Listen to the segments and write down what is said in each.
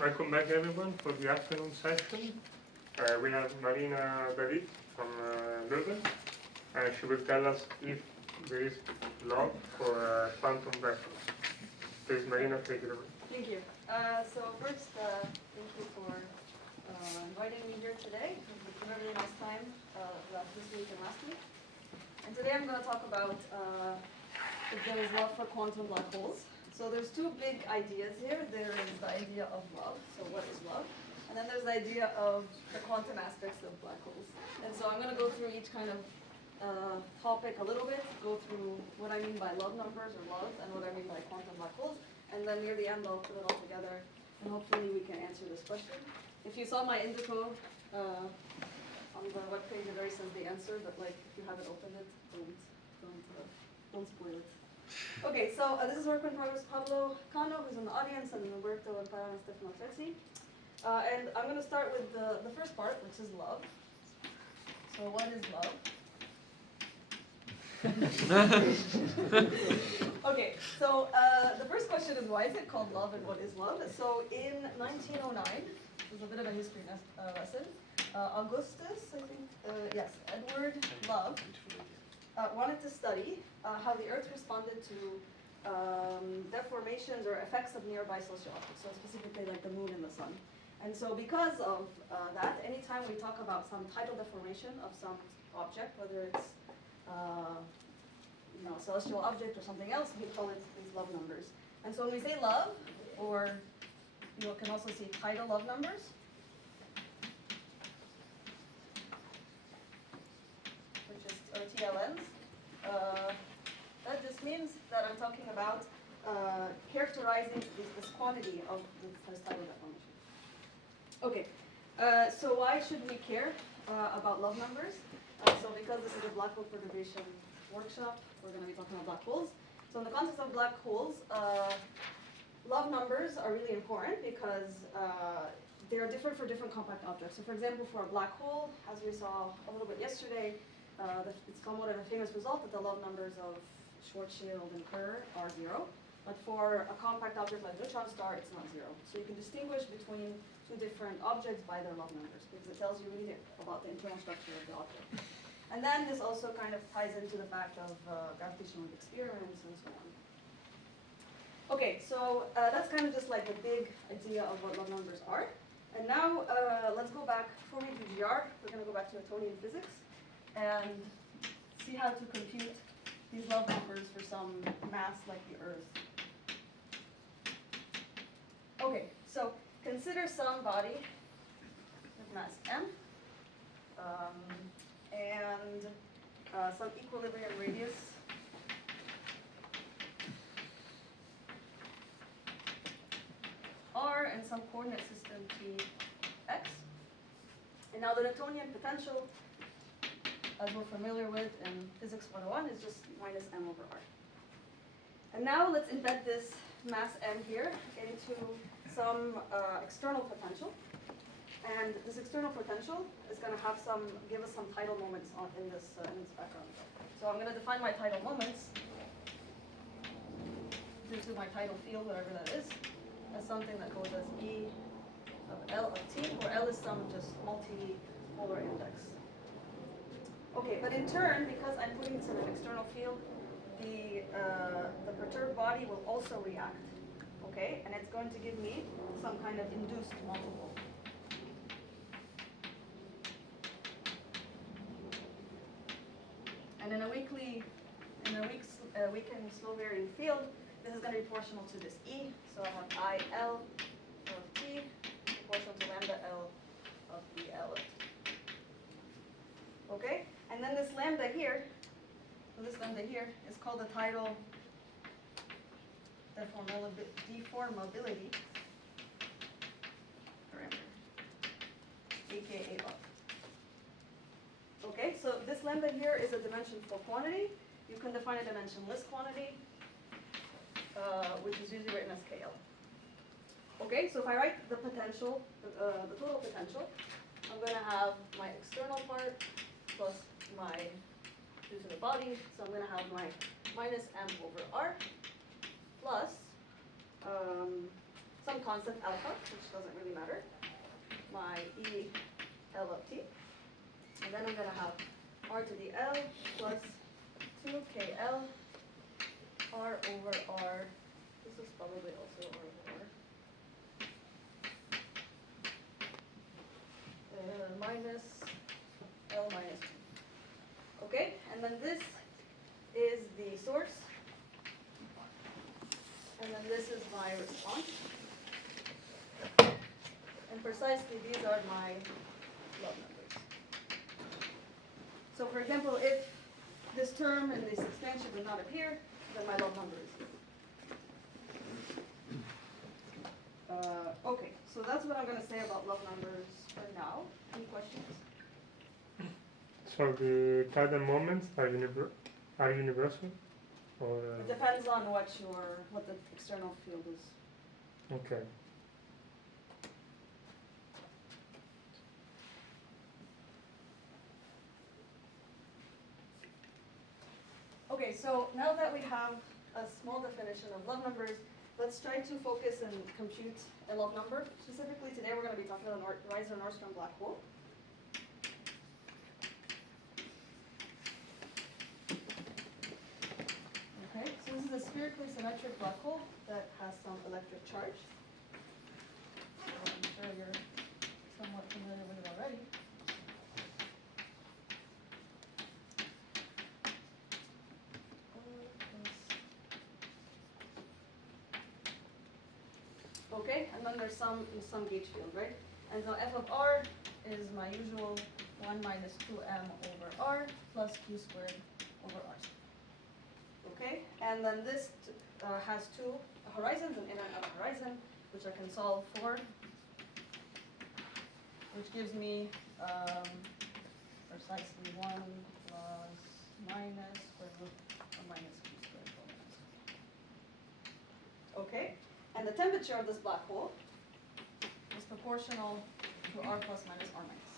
Welcome back everyone for the afternoon session. We have Marina from Leuven. She will tell us if there is love for quantum vectors. Please, Marina, take it away. Thank you. So first, thank you for inviting me here today. It's been a really nice time this week and last week. And today I'm going to talk about if there is love for quantum black holes. So there's two big ideas here. There is the idea of love, so what is love? And then there's the idea of the quantum aspects of black holes. And so I'm going to go through each kind of topic a little bit, go through what I mean by love numbers or love, and what I mean by quantum black holes. And then near the end, I'll put it all together, and hopefully we can answer this question. If you saw my indico on the webpage, it already says the answer, but like if you haven't opened it, don't spoil it. Okay, so this is work in progress. Pablo Cano, who's in the audience, and Roberto and Stefano Trezzi. And I'm going to start with the first part, which is love. So what is love? Okay, so the first question is why is it called love and what is love? So in 1909, this is a bit of a history lesson, Augustus, I think, yes, Edward Love wanted to study how the Earth responded to deformations or effects of nearby celestial objects, so specifically like the moon and the sun. And so because of that, anytime we talk about some tidal deformation of some object, whether it's a celestial object or something else, we call it these love numbers. And so when we say love, or you can also see tidal love numbers, which is or TLNs, that just means that I'm talking about characterizing this quantity of this tidal deformation. Okay, so why should we care about love numbers? So because this is a black hole perturbation workshop, we're going to be talking about black holes. So in the context of black holes, love numbers are really important because they are different for different compact objects. So for example, for a black hole, as we saw a little bit yesterday, it's somewhat of a famous result that the love numbers of Schwarzschild and Kerr are 0. But for a compact object like neutron star, it's not 0. So you can distinguish between two different objects by their love numbers because it tells you really about the internal structure of the object. And then this also kind of ties into the fact of gravitational experiments and so on. Okay, so that's kind of just like the big idea of what love numbers are. And now let's go back, before we do GR, we're going to go back to Newtonian physics and see how to compute these love numbers for some mass like the Earth. Okay, so consider some body with mass m and some equilibrium radius r and some coordinate system Tx. And now the Newtonian potential, as we're familiar with in Physics 101, is just minus m over r. And now let's embed this mass m here into some external potential. And this external potential is going to give us some tidal moments in this background. So I'm going to define my tidal moments due to my tidal field, whatever that is, as something that goes as E of L of T, where L is some just multipolar index. Okay, but in turn, because I'm putting this in an external field, the perturbed body will also react. Okay, and it's going to give me some kind of induced multiple. And in a weakened slow varying field, this is going to be proportional to this E. So I have IL of T proportional to lambda L of BL of T. Okay, and then this lambda here is called the tidal deformability parameter, aka log. Okay, so this lambda here is a dimensionful quantity. You can define a dimensionless quantity, which is usually written as KL. Okay, so if I write the potential, the total potential, I'm going to have my external part plus my due to the body, so I'm going to have my minus m over r plus some constant alpha, which doesn't really matter, my E L of t. And then I'm going to have r to the L plus 2kl r over r. This is probably also r over r. Minus L minus 2. Okay, and then this is the source. And then this is my response. And precisely these are my log numbers. So for example, if this term and this expansion did not appear, then my log number is 0. Okay, so that's what I'm going to say about log numbers for now. Any questions? So the tandem moments are universal, or It depends on what the external field is. okay. Okay, so now that we have a small definition of log numbers, let's try to focus and compute a log number. Specifically today we're going to be talking about the Reiser-Nordstrom black hole. Okay, so this is a spherically symmetric black hole that has some electric charge. So I'm sure you're somewhat familiar with it already. Okay, and then there's some gauge field, right? And so f of r is my usual 1 minus 2m over r plus q squared over r. Okay, and then this has two horizons, an inner and outer horizon, which I can solve for, which gives me precisely 1 plus minus square root of minus q squared over r. Okay, and the temperature of this black hole is proportional to r plus minus r minus.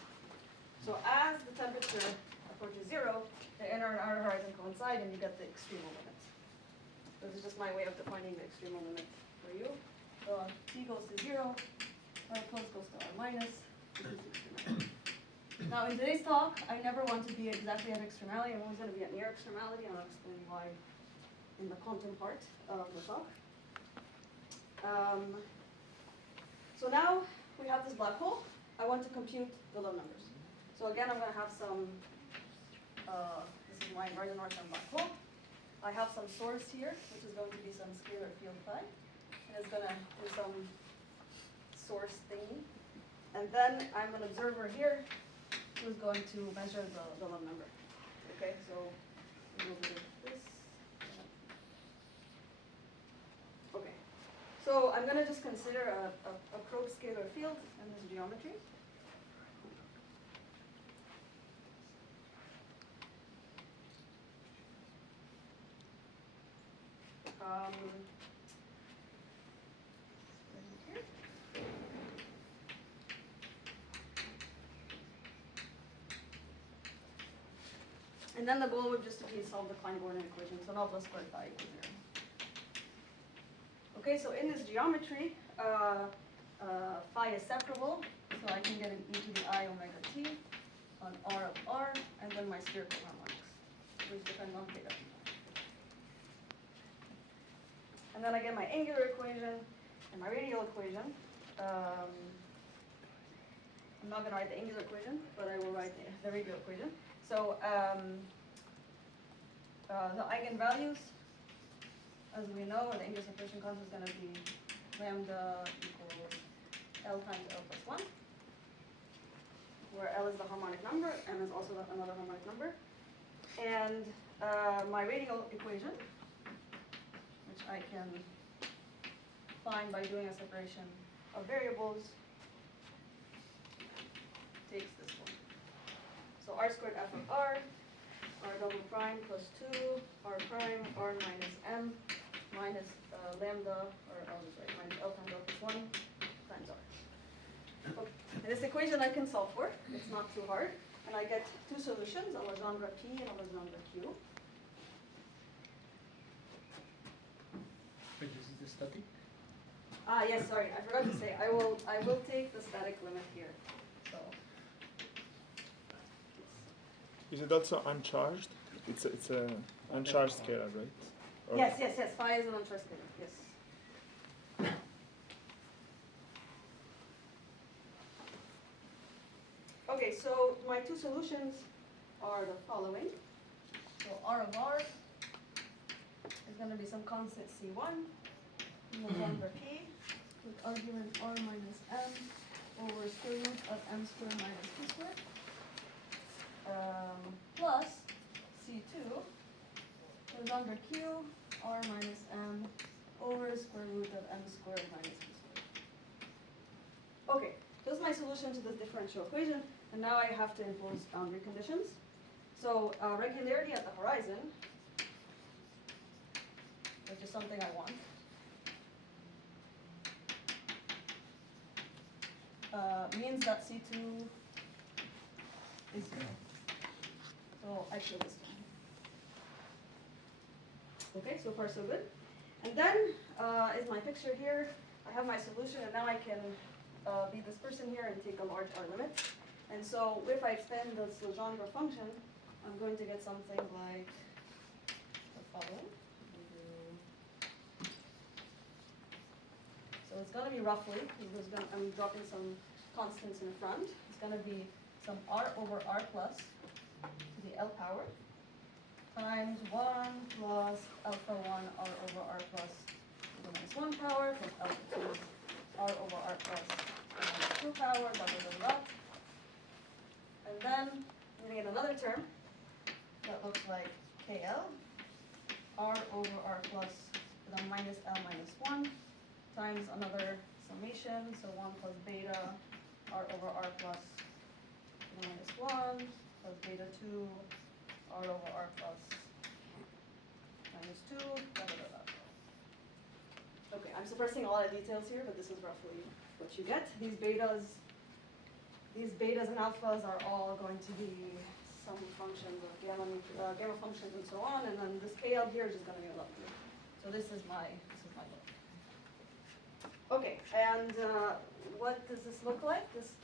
So as the temperature approaches 0, the inner and outer horizon coincide and you get the extremal limit. This is just my way of defining the extremal limit for you. So t goes to 0, r plus goes to r minus. This is extremality. Now in today's talk, I never want to be exactly at extremality. I'm always going to be at near extremality, and I'll explain why in the quantum part of the talk. So now we have this black hole. I want to compute the low numbers. So again, I'm going to have some, this is my Reiser-Nordstrom black hole. I have some source here, which is going to be some scalar field phi. And it's going to do some source thingy. And then I'm an observer here who's going to measure the low number. Okay, so we'll do this. Okay. So I'm going to just consider a probe scalar field in this geometry. Here. And then the goal would just to be solve the Klein-Gordon equation, so not plus squared phi equals 0. Okay, so in this geometry, phi is separable, so I can get an e to the I omega t on r of r, and then my spherical harmonics, which depend on theta. And then I get my angular equation and my radial equation. I'm not going to write the angular equation, but I will write the radial equation. So the eigenvalues, as we know, or the angular separation constant is going to be lambda equals L times L plus 1, where L is the harmonic number, M is also another harmonic number. And my radial equation, which I can find by doing a separation of variables, takes this one. So r squared f of r double prime plus 2, r prime, r minus m, minus lambda, or minus L times L plus 1 times r. Okay. And this equation I can solve for. It's not too hard. And I get two solutions, a Legendre P and a Legendre Q. Wait, this is the static? Ah, yes, sorry, I forgot to say, I will take the static limit here, so. Is it also uncharged? It's a uncharged scalar, right? Or Yes, phi is an uncharged scalar, yes. Okay, so my two solutions are the following. So R of R is going to be some constant C1, Legendre P, with argument R minus M over square root of M squared minus P squared, plus C2, Legendre Q, R minus M over square root of M squared minus P squared. Okay, this is my solution to this differential equation, and now I have to impose boundary conditions. So regularity at the horizon, which is something I want, means that C2 is 0. So actually this one. Okay, so far so good. And then is my picture here. I have my solution, and now I can be this person here and take a large R limit. And so if I extend this Legendre function, I'm going to get something like the following. So it's going to be roughly, I'm dropping some constants in front. It's going to be some R over R plus to the L power times 1 plus alpha 1 R over R plus to the minus 1 power plus alpha 2 R over R plus to the minus 2 power, blah, blah, blah, blah. And then I'm going to get another term that looks like KL, R over R plus to the minus L minus 1 times another summation, so 1 plus beta R over R plus to the minus 1 plus beta 2 R over R plus minus 2, blah, blah, blah, blah. Okay, I'm suppressing a lot of details here, but this is roughly what you get. These betas and alphas are all going to be some functions of gamma functions and so on, and then this KL here is just going to be a level. So this is my look. Okay, and what does this look like? This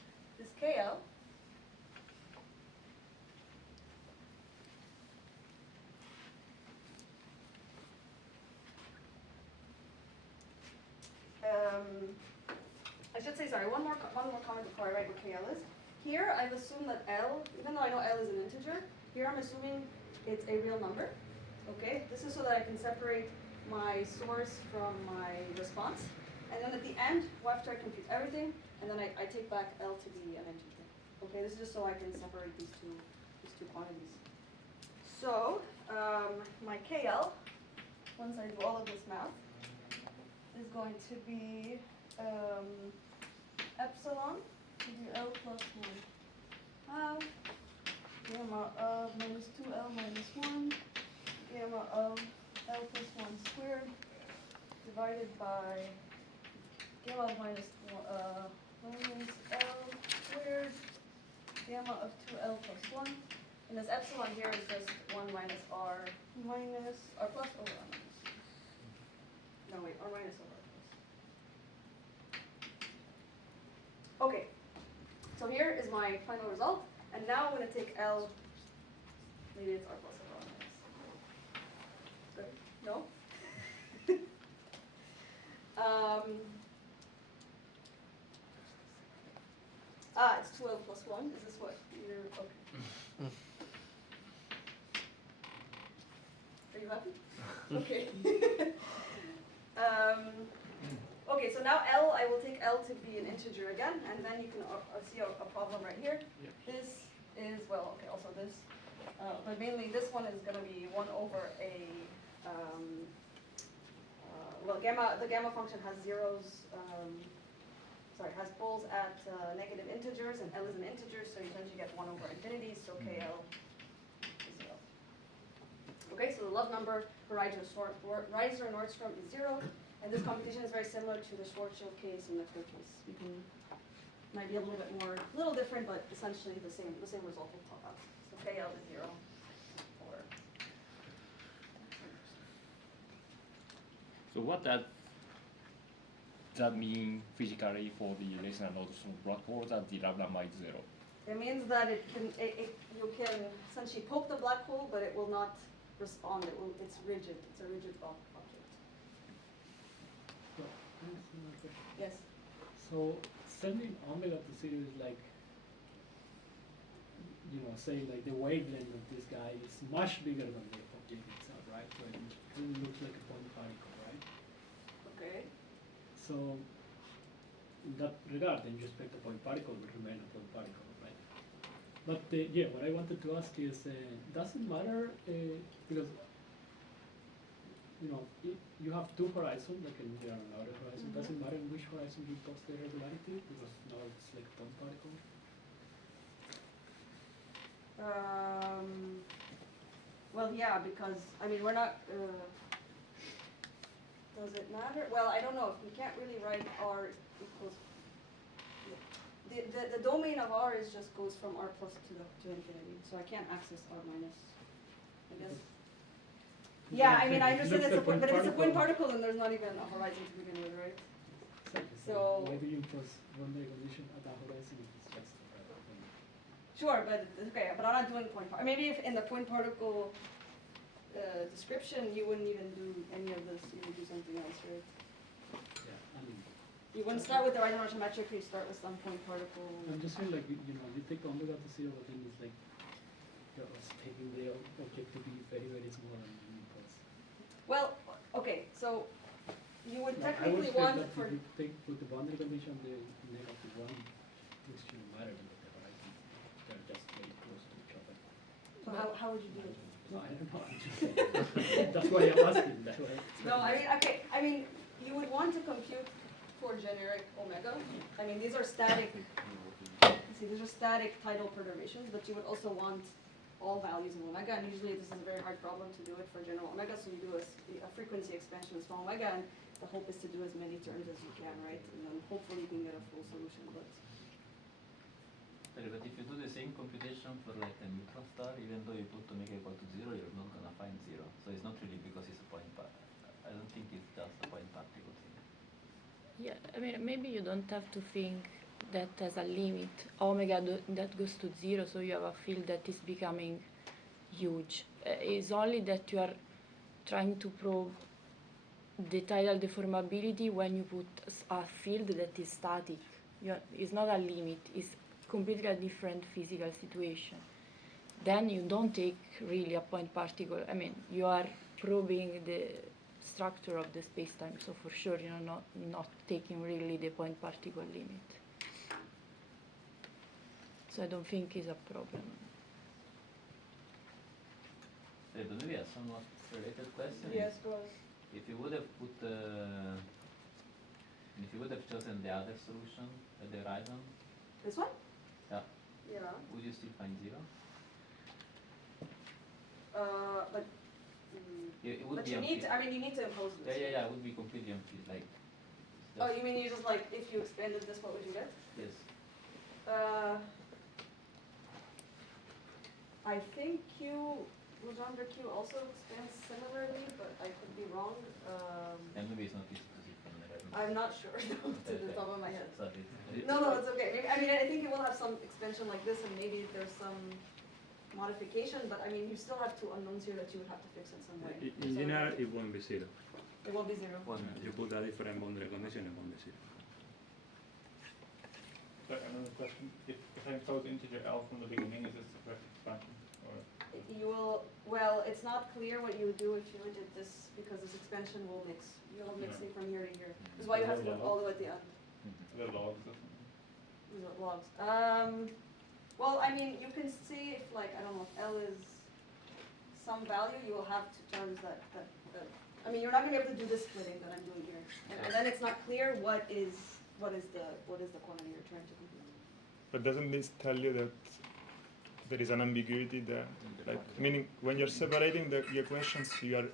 KL I should say, sorry, one more comment before I write what KL is. Here, I've assumed that L, even though I know L is an integer, here I'm assuming it's a real number. Okay, this is so that I can separate my source from my response. And then at the end, after I compute everything, and then I take back L to be an integer. Okay, this is just so I can separate these two quantities. So, my KL, once I do all of this math, is going to be epsilon to the L plus 1 half, gamma of minus 2L minus 1, gamma of L plus 1 squared, divided by gamma of minus L squared, gamma of 2L plus 1. And this epsilon here is just 1 minus R plus over R minus. No, wait, R minus over R plus. Okay, so here is my final result. And now I'm going to take L, maybe it's R plus over R minus. Good? No? It's 2L plus 1. Is this what you're, okay. Are you happy? Okay. Okay, so now L, I will take L to be an integer again, and then you can see a problem right here. Yep. This is, well, okay, also this. But mainly this one is going to be 1 over a, the gamma function has zeros, has poles at negative integers, and L is an integer, so you tend to get 1 over infinity, so KL is 0. Okay, so the love number for Reiser and Nordstrom is 0, and this computation is very similar to the Schwarzschild case and the Kerr case. You can, might be a little bit more, a little different, but essentially the same result will pop up. So KL is 0 for. So what that that mean physically for the resonant nodes of black hole that the lambda is 0? It means that you can essentially poke the black hole, but it will not respond. It's rigid. It's a rigid object. So, can I ask you another question? Yes. So sending omega to 0 is like, say like the wavelength of this guy is much bigger than the object itself, right? So it really looks like a point particle, right? Okay. So in that regard, then you expect a point particle will remain a point particle, right? But yeah, what I wanted to ask is, does it matter because you have two horizons, like there are another horizon. Does it matter in which horizon you post the regularity? Because now it's like a point particle. Well, yeah, because I mean we're not. Does it matter? Well, I don't know. We can't really write R equals. The domain of R is just goes from R plus to infinity, so I can't access R minus. I guess. Yeah, I mean I understand it's a point, but if it's a point particle, then there's not even a horizon to begin with, right? Exactly. So- why do you impose boundary condition at the horizon if it's just Sure, but okay, but I'm not doing point particle. Maybe if in the point particle description you wouldn't even do any of this, you would do something else, right? yeah, I mean, You wouldn't start with the right dimensional metric, you start with some point particle. I'm just saying like you take omega to 0, but then it's like you're taking the object to be very very small and you impose. Well, okay, so you would Now, technically I would want that for. if you take with the boundary condition the -1, this shouldn't matter in the horizon. They're just very close to each other. So how would you do it? No, I don't know. I'm just saying. That's why I'm asking. That's why. No, I mean, okay, I mean, you would want to compute for generic omega. I mean, these are static, these are static tidal perturbations, but you would also want all values of omega, and usually this is a very hard problem to do it for general omega, so you do a frequency expansion of small omega, and the hope is to do as many terms as you can, right? And then hopefully you can get a full solution, but. Sorry, but if you do the same computation for like a neutron star, even though you put omega equal to 0, you're not gonna find 0. So it's not really because it's a point particle. I don't think it's just a point particle thing. Yeah, I mean, maybe you don't have to think that as a limit, omega that goes to 0, so you have a field that is becoming huge. It's only that you are trying to prove the tidal deformability when you put a field that is static. It's not a limit, it's completely a different physical situation. Then you don't take really a point particle. I mean, you are probing the structure of the space-time, so for sure you're not taking really the point particle limit. So I don't think it's a problem. But maybe a somewhat related question. Yes, is, goes. if you would have put, if you would have chosen the other solution at the horizon, This one? yeah, Yeah. would you still find 0? But. It would But be you empty. need to, I mean, you need to impose this. Yeah, it would be completely empty. Like. it's Oh, just- you mean you just like, if you expanded this, what would you get? Yes. I think Legendre Q also expands similarly, but I could be wrong. And maybe it's not easy to see from the reference. I'm not sure to the top of my head. Sorry. No, it's okay. Maybe, I mean, I think it will have some expansion like this, and maybe there's some modification, but I mean, you still have two unknowns here that you would have to fix in some way. In general, it won't be 0. It won't be 0. You put a different boundary condition, it won't be 0. So another question: if I impose integer L from the beginning, is this the correct expansion? Or You will, well, it's not clear what you would do if you did this, because this expansion will mix. You'll have mixing from here to here. This is why you have to go all the way at the end. the logs or something? These are logs. Well, I mean, you can see if, like, I don't know, if L is some value, you will have two terms that I mean, you're not gonna be able to do this splitting that I'm doing here. And then it's not clear what is the quantity you're trying to compute. But doesn't this tell you that there is an ambiguity there? Like, meaning when you're separating the equations, you are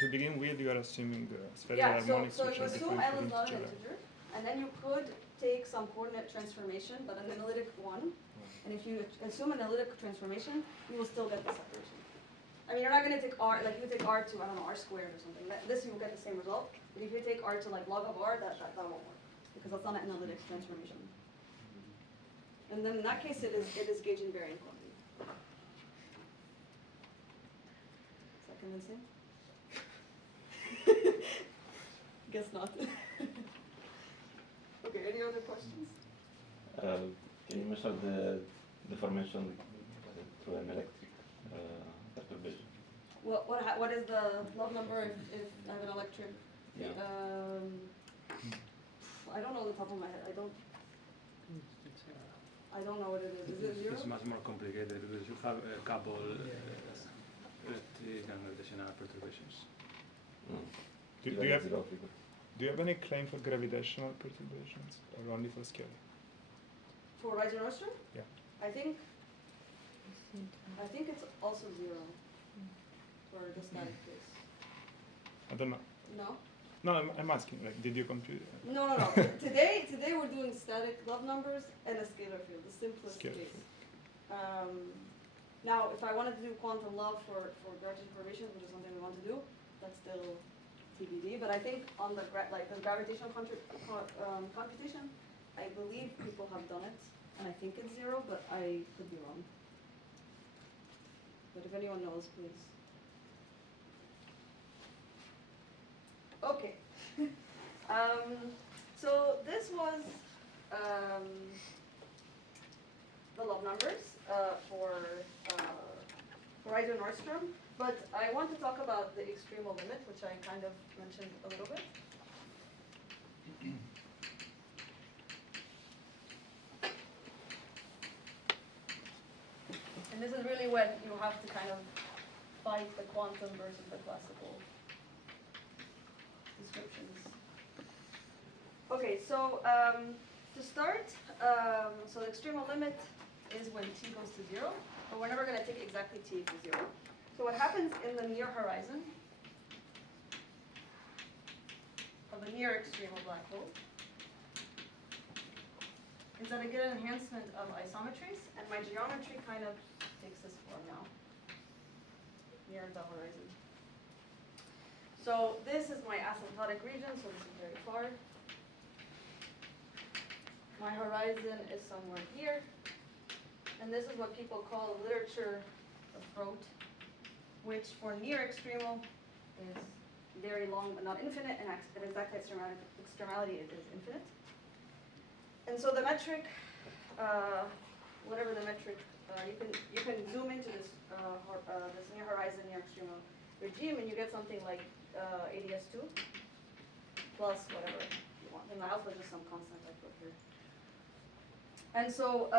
to begin with you are assuming spherical Yeah, harmonics, so which you are assume defined L for is not an integer. integer, and then you could take some coordinate transformation, but an analytic one. And if you assume an analytic transformation, you will still get the separation. I mean, you're not going to take R, like you take R to, I don't know, R squared or something. This you will get the same result, But if you take r to like log of r, that won't work, because that's not an analytic transformation. And then in that case, it is gauge invariant quantity. Is that convincing? Guess not. Okay, any other questions? Can you measure the deformation through an electric perturbation? What is the log number if I have an electric? Yeah. I don't know off the top of my head. I don't know what it is. Is it zero? It's much more complicated because you have a couple electric and gravitational perturbations. Do you have any claim for gravitational perturbations or only for scalar? For Rising Nordstrom? Yeah. I think it's also zero for the static case. I don't know. No? No, I'm asking, like, did you compute it? No. Today we're doing static love numbers and a scalar field, the simplest Scalar case. field. Now, if I wanted to do quantum love for gravitational perturbations, which is something we want to do, that's still TBD. But I think on the the gravitational computation, I believe people have done it, and I think it's zero, but I could be wrong. But if anyone knows, please. Okay. So this was the love numbers for Horizon Nordstrom, but I want to talk about the extremal limit, which I kind of mentioned a little bit. And this is really when you have to kind of fight the quantum versus the classical descriptions. Okay, so to start, so the extremal limit is when t goes to 0, but we're never going to take exactly t equals 0. So what happens in the near horizon of a near extremal black hole is that I get an enhancement of isometries, and my geometry kind of takes this form now, near the horizon. So this is my asymptotic region, so this is very far. My horizon is somewhere here, and this is what people call literature of Roth, which for near extremal is very long but not infinite, and at exact extremality it is infinite. And so the metric, whatever the metric, you can zoom into this this near horizon, near extremal regime, and you get something like ADS2 plus whatever you want. And the alpha is just some constant I put here. And so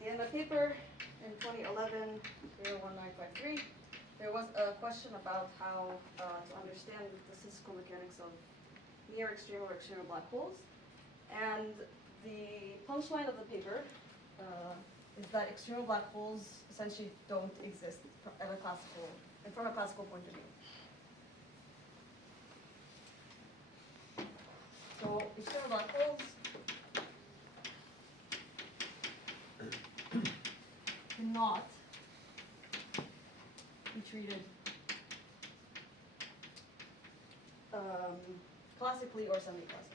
in the paper in 2011, 01953, there was a question about how to understand the statistical mechanics of near extremal or extremal black holes. And the punchline of the paper is that extremal black holes essentially don't exist from a classical point of view. So extremal black holes cannot be treated classically or semi-classically.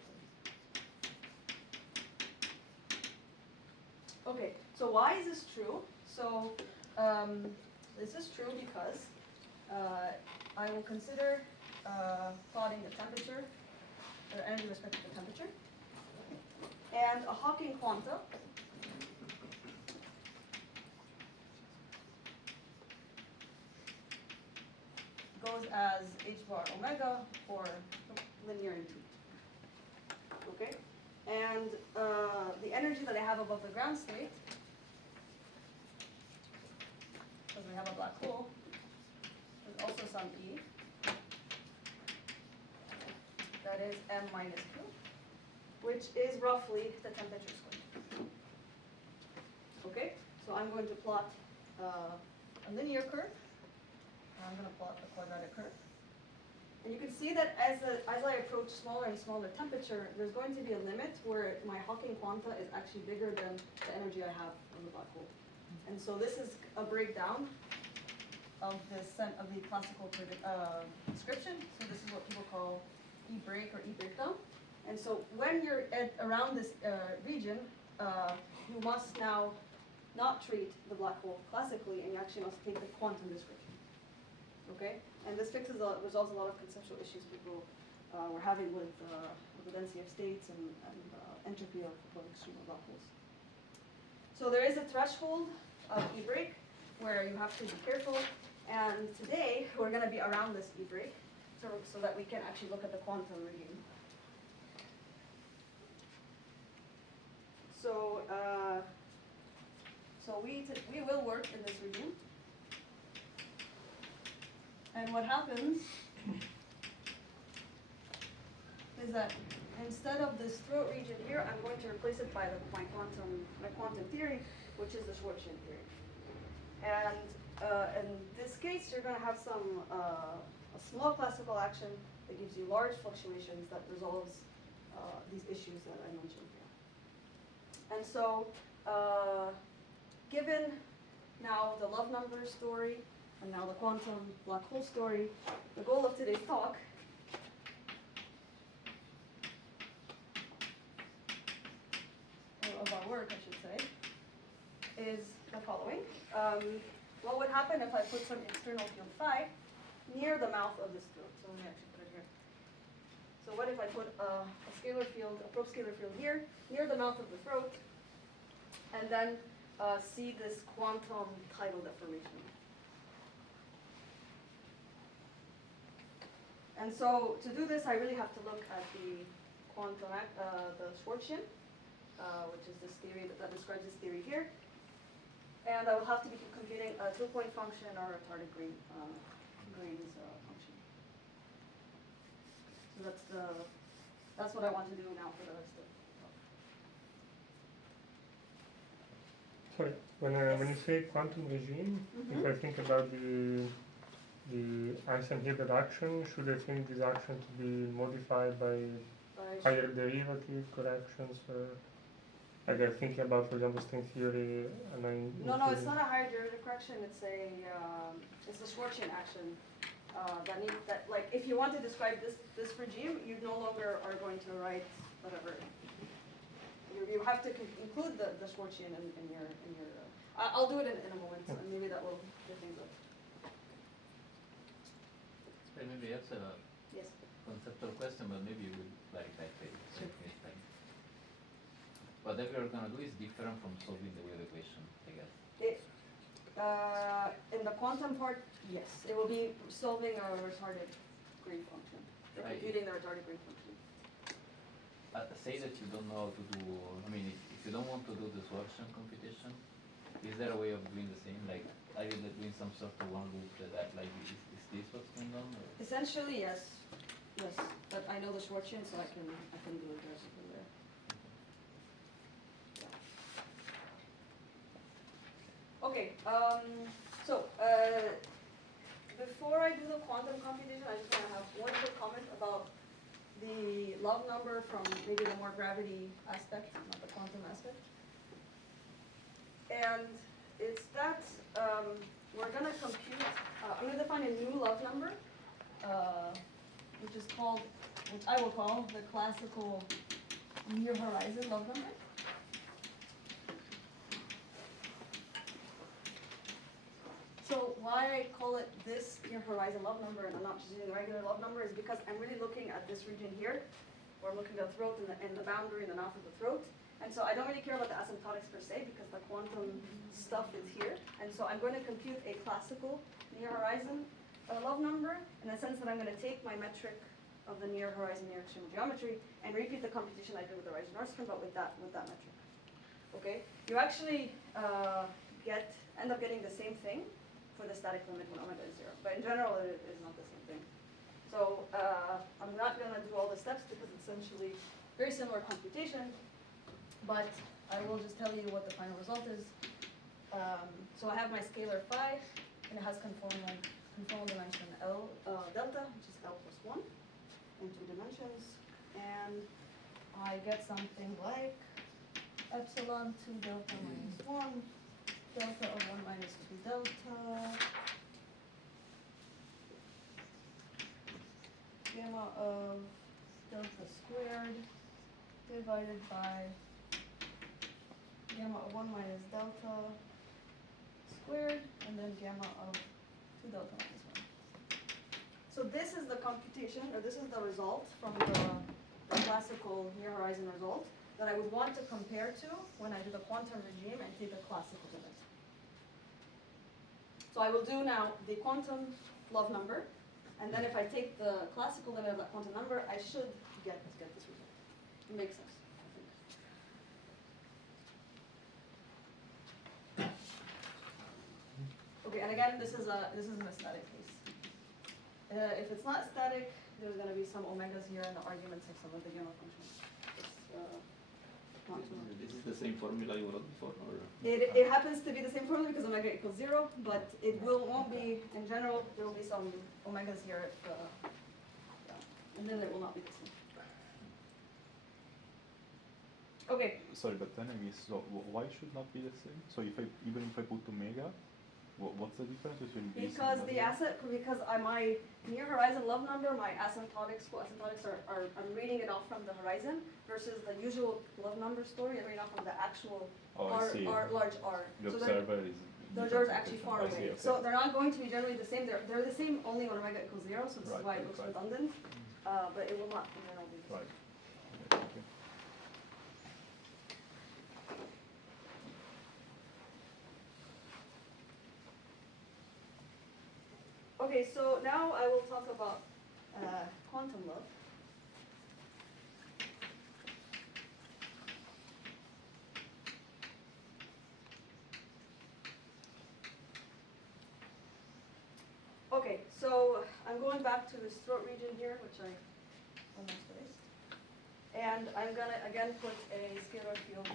Okay, so why is this true? So this is true because I will consider plotting the temperature, or energy with respect to the temperature, and a Hawking quanta goes as h bar omega for linear in t. Okay? And the energy that I have above the ground state, because we have a black hole, is also some E. That is m minus q, which is roughly the temperature squared. Okay? So I'm going to plot a linear curve. I'm going to plot a quadratic curve. And you can see that as I approach smaller and smaller temperature, there's going to be a limit where my Hawking quanta is actually bigger than the energy I have in the black hole. And so this is a breakdown of the classical description. So this is what people call E-break or E-breakdown. And so when you're around this region, you must now not treat the black hole classically, and you actually must take the quantum description. Okay? And this resolves a lot of conceptual issues people were having with the density of states and entropy of extreme black holes. So there is a threshold of E-break where you have to be careful. And today, we're going to be around this E-break so that we can actually look at the quantum regime. So, we will work in this regime. And what happens is that instead of this throat region here, I'm going to replace it by my quantum theory, which is the Schwarzschild theory. And in this case, you're going to have a small classical action that gives you large fluctuations that resolves these issues that I mentioned here. And so, given now the love number story and now the quantum black hole story, the goal of today's talk of our work, I should say, is the following. What would happen if I put some external field phi near the mouth of this throat? So let me actually put it here. So what if I put a scalar field, a probe scalar field here, near the mouth of the throat, and then see this quantum tidal deformation? And so to do this, I really have to look at the quantum, the Schwarzschild, which is this theory that describes this theory here. And I will have to be computing a 2-point function or a retarded Green's function. So that's what I want to do now for the rest of the talk. Sorry, when you say quantum regime, if I think about the Einstein-Hilbert action, should I think this action to be modified by higher derivative corrections? Like I'm thinking about, for example, string theory. No, it's not a higher derivative correction. It's a Schwarzschild action. Like if you want to describe this regime, you no longer are going to write whatever. You have to include the Schwarzschild in your. I'll do it in a moment, and maybe that will get things up. So maybe that's a Yes. conceptual question, but maybe you will clarify it Sure. next time. Whatever you're going to do is different from solving the wave equation, I guess. In the quantum part, yes. It will be solving a retarded Green function. Computing the retarded Green function. Say that you don't know how to do, I mean, if you don't want to do the Schwarzschild computation, is there a way of doing the same? Like, are you doing some sort of one loop that like, is this what's going on? Or? Essentially, yes. Yes. But I know the Schwarzschild, so I can do it from there. Okay, so before I do the quantum computation, I just want to have one quick comment about the love number from maybe the more gravity aspect, not the quantum aspect. And it's that we're going to compute, I'm going to define a new love number, which I will call the classical near horizon love number. So why I call it this near horizon love number and I'm not just using the regular love number is because I'm really looking at this region here, where I'm looking at the throat and the boundary and the mouth of the throat. And so I don't really care about the asymptotics per se because the quantum stuff is here. And so I'm going to compute a classical near horizon love number in the sense that I'm going to take my metric of the near horizon near extreme geometry and repeat the computation I did with the Rising-Nordstrom, but with that metric. Okay? You actually end up getting the same thing for the static limit when omega is 0. But in general, it is not the same thing. So I'm not going to do all the steps because it's essentially very similar computation, but I will just tell you what the final result is. So I have my scalar phi, and it has conformal dimension L delta, which is L plus 1 in 2 dimensions. And I get something like epsilon 2 delta minus 1. Delta of 1 minus 2 delta gamma of delta squared divided by gamma of 1 minus delta squared, and then gamma of 2 delta minus 1. So this is the computation, or this is the result from the classical near horizon result that I would want to compare to when I do the quantum regime and take the classical limit. So I will do now the quantum love number, and then if I take the classical limit of that quantum number, I should get this result. It makes sense, I think. Okay, and again, this is a static case. If it's not static, there's going to be some omegas here in the arguments of some of the gamma functions. Not too much. This is the same formula you wrote before, or? It happens to be the same formula because omega equals 0, but it won't be, in general, there will be some omegas here, and then it will not be the same. Okay. Sorry, but then I guess, so why should not be the same? So even if I put omega, what's the difference between this Because and the that? my near horizon love number, my asymptotics, co-asymptotics I'm reading it off from the horizon versus the usual love number story, I'm reading off from the actual large R. The So observer is. the observer is actually far I see, away. okay. So they're not going to be generally the same. They're the same only when omega equals 0, so this is Right, why it right, looks right. redundant. But it will not in general be the same. Right. Okay, thank you. Okay, so now I will talk about quantum love. Okay, so I'm going back to this throat region here, which I almost erased. And I'm going to again put a scalar field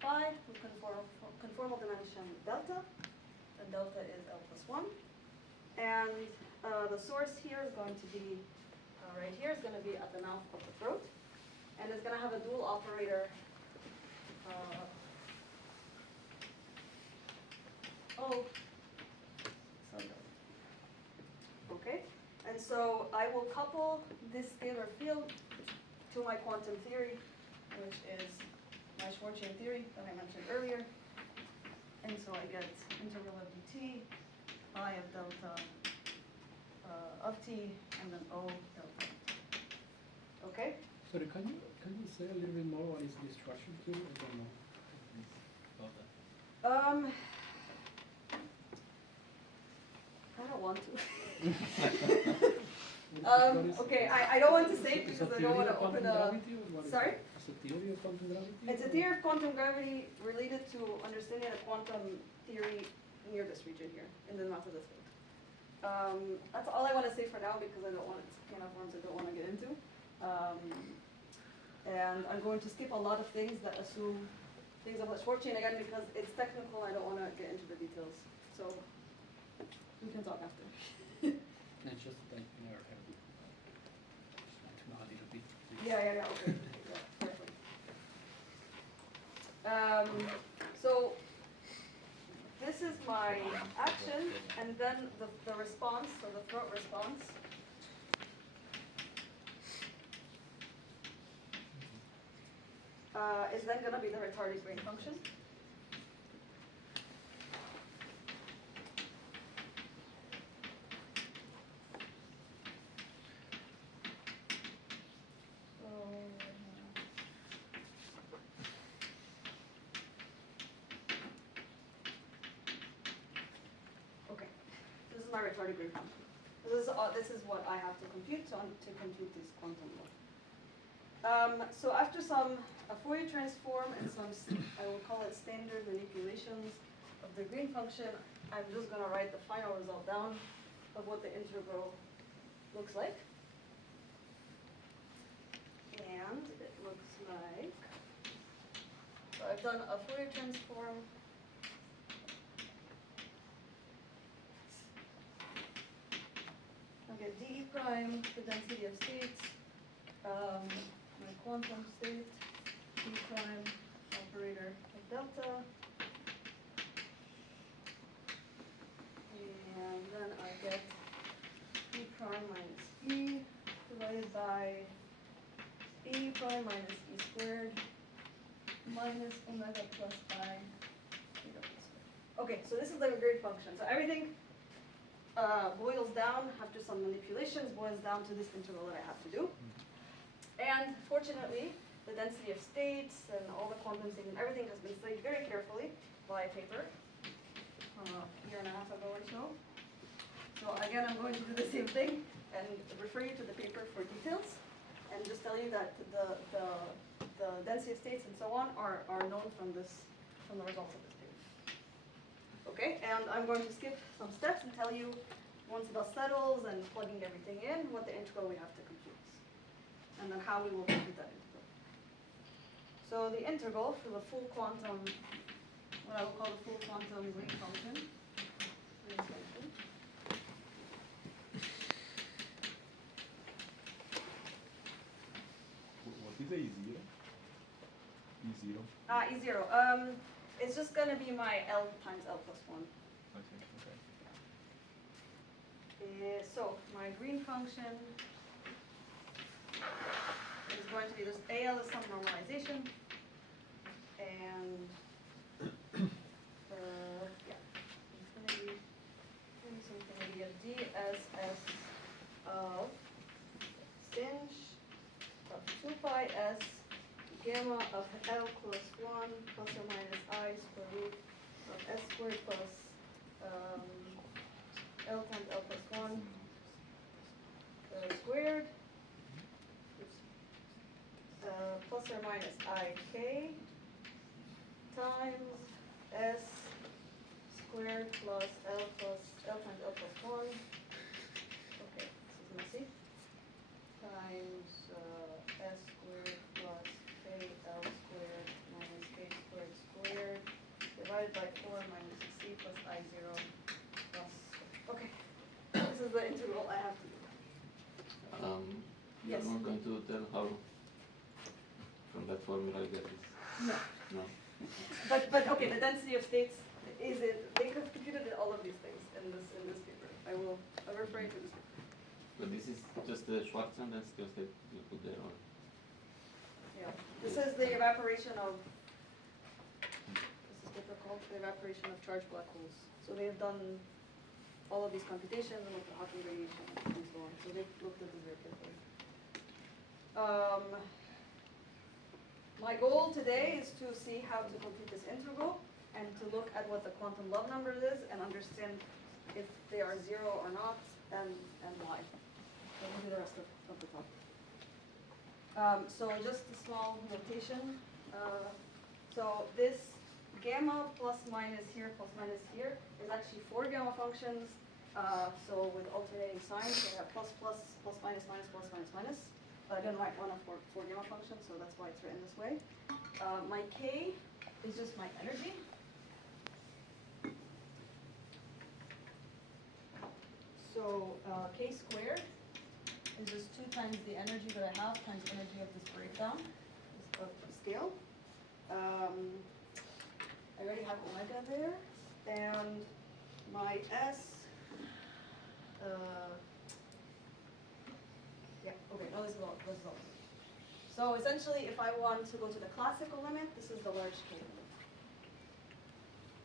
phi with conformal dimension delta, and delta is L plus 1. And the source here is going to be, right here, is going to be at the mouth of the throat. And it's going to have a dual operator. Okay, and so I will couple this scalar field to my quantum theory, which is my Schwarzschild theory that I mentioned earlier. And so I get integral of dt, I of delta of t, and then O delta. Okay? Sorry, can you say a little bit more what is this Schwarzschild theory? I don't know. I don't want to. What is- Okay, I don't want to say it It's a because I don't want to theory of open quantum a. gravity, or what is Sorry? it? It's a theory of quantum gravity? It's a theory of quantum gravity related to understanding a quantum theory near this region here, in the mouth of this field. That's all I want to say for now because I don't want it's can of worms I don't want to get into. And I'm going to skip a lot of things that assume things about Schwarzschild again because it's technical. I don't want to get into the details. So we can talk after. It's just like you never have to know a little bit. Yeah, okay. Yeah, perfect. So this is my action, and then the response, so the throat response. Is then going to be the retarded brain function. Okay, this is my retarded brain function. This is what I have to compute to compute this quantum law. So after a Fourier transform and some, I will call it standard manipulations of the green function, I'm just going to write the final result down of what the integral looks like. And it looks like, so I've done a Fourier transform. I'll get dE prime, the density of states, my quantum state, d prime, operator of delta, and then I get d prime minus e to the divided by e prime minus e squared minus omega plus I theta plus squared. Okay, so this is the grade function. So everything boils down, after some manipulations, boils down to this integral that I have to do. And fortunately, the density of states and all the quantum things and everything has been studied very carefully by a paper from a year and a half ago or so. So again, I'm going to do the same thing and refer you to the paper for details, and just tell you that the density of states and so on are known from the results of this paper. Okay, and I'm going to skip some steps and tell you, once the dust settles and plugging everything in, what the integral we have to compute is, and then how we will compute that integral. So the integral for the full quantum, what I will call the full quantum green function, What is a E0? E0. E0. It's just going to be my L times L plus 1. I see. Okay. So my green function is going to be this. AL is some normalization, and infinity of dss of sinh of 2 pi s gamma of L plus 1 plus or minus I square root of s squared plus L times L plus 1 squared plus or minus ik times s squared plus L times L plus 1. Okay, this is messy. Times s squared plus k L squared minus k squared squared divided by 4 minus c plus I0 plus. Okay, this is the integral I have to do. You're Yes. not going to tell how from that formula I get this? No. No. But okay, the density of states is it? They have computed all of these things in this paper. I'll refer you to this paper. But this is just the Schwarzschild density of state you put there, or? Yeah. This is the evaporation of. This is what they're called, the evaporation of charged black holes. So they've done all of these computations and looked at Hawking radiation and so on. So they've looked at this very carefully. My goal today is to see how to compute this integral and to look at what the quantum love number is and understand if they are 0 or not and why. So we'll do the rest of the talk. So just a small notation. So this gamma plus minus here is actually 4 gamma functions. So with alternating signs, so we have plus minus minus plus minus minus. But I didn't write one of four gamma functions, so that's why it's written this way. My k is just my energy. So k squared is just 2 times the energy that I have times the energy of this breakdown of the scale. I already have omega there, and my s. Yeah, okay, no, this is all. So essentially, if I want to go to the classical limit, this is the large scale limit.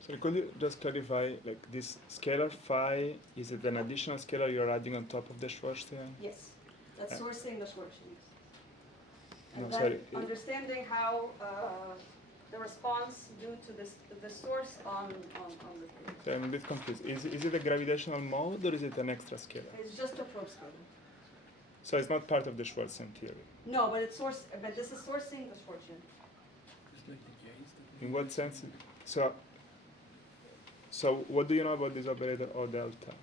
So could you just clarify, like this scalar phi, is it an additional scalar you're adding on top of the Schwarzschild? Yes, that's sourcing the Schwarzschild. And No, then sorry. understanding how the response due to the source on the thing. So I'm a bit confused. Is it a gravitational mode or is it an extra scalar? It's just a probe scalar. So it's not part of the Schwarzschild theory. No, but it's but this is sourcing the Schwarzschild. In what sense? So what do you know about this operator O delta,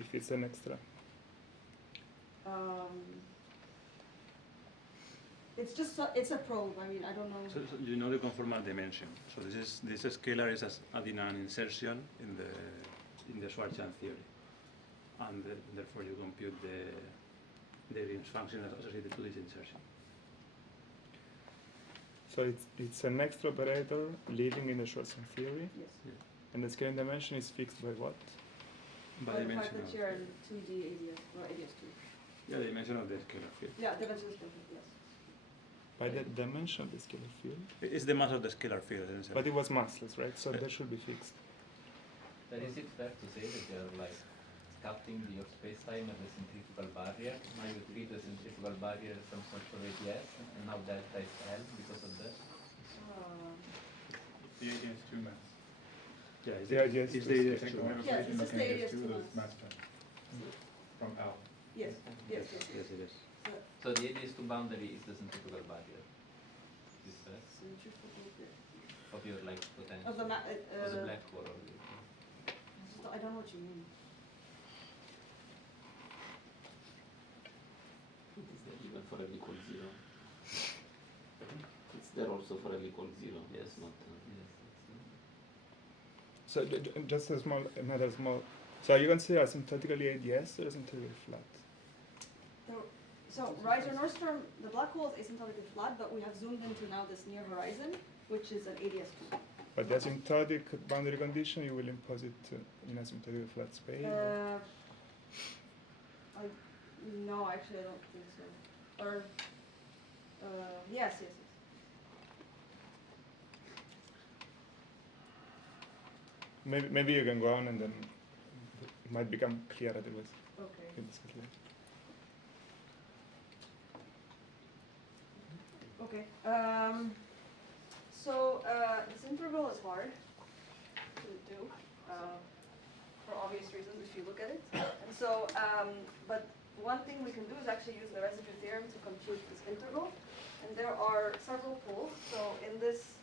if it's an extra? It's just it's a probe. I mean, I don't know. So you know the conformal dimension. So this scalar is as adding an insertion in the Schwarzschild theory, and therefore you compute the Green's function associated to this insertion. So it's an extra operator living in the Schwarzschild theory, Yes. Yeah. and the scaling dimension is fixed by what? By By the dimension fact that of- you're in 2D ADS, or ADS2. Yeah, the dimension of the scalar field. Yeah, dimension is different, yes. By the dimension of the scalar field. It's the mass of the scalar field, essentially. But it was massless, right? So that should be fixed. Then is it fair to say that you're like cutting your space-time at the centrifugal barrier? Now you treat the centrifugal barrier as some sort of radius, and now delta is L because of that? The idea is two mass. Yeah, The idea is it's to the see- idea Take to- the wave Yes, equation, it's you just can the just radius do to this mass. mass transfer from L. Yes, yes, yes. Yes, it is. So the radius to boundary is the centrifugal barrier. Is this correct? Centrifugal bit. Of your like potential. Of the of the black hole. Or I don't know what you mean. Is there even for L equals 0? It's there also for L equals 0. Yes. It's not. yes. So just a small, another small. So are you consider asymptotically ADS or asymptotically flat? So Reiser Nordstrom, the black hole is asymptotically flat, but we have zoomed into now this near horizon, which is an ADS2. But the asymptotic boundary condition, you will impose it in asymptotically flat space. or- No, actually I don't think so. Or, yes, yes, yes. Maybe you can go on and then it might become clear otherwise. Okay. We'll discuss later. Okay. This integral is hard to do for obvious reasons if you look at it. And so, but one thing we can do is actually use the residue theorem to compute this integral. And there are several poles. So in this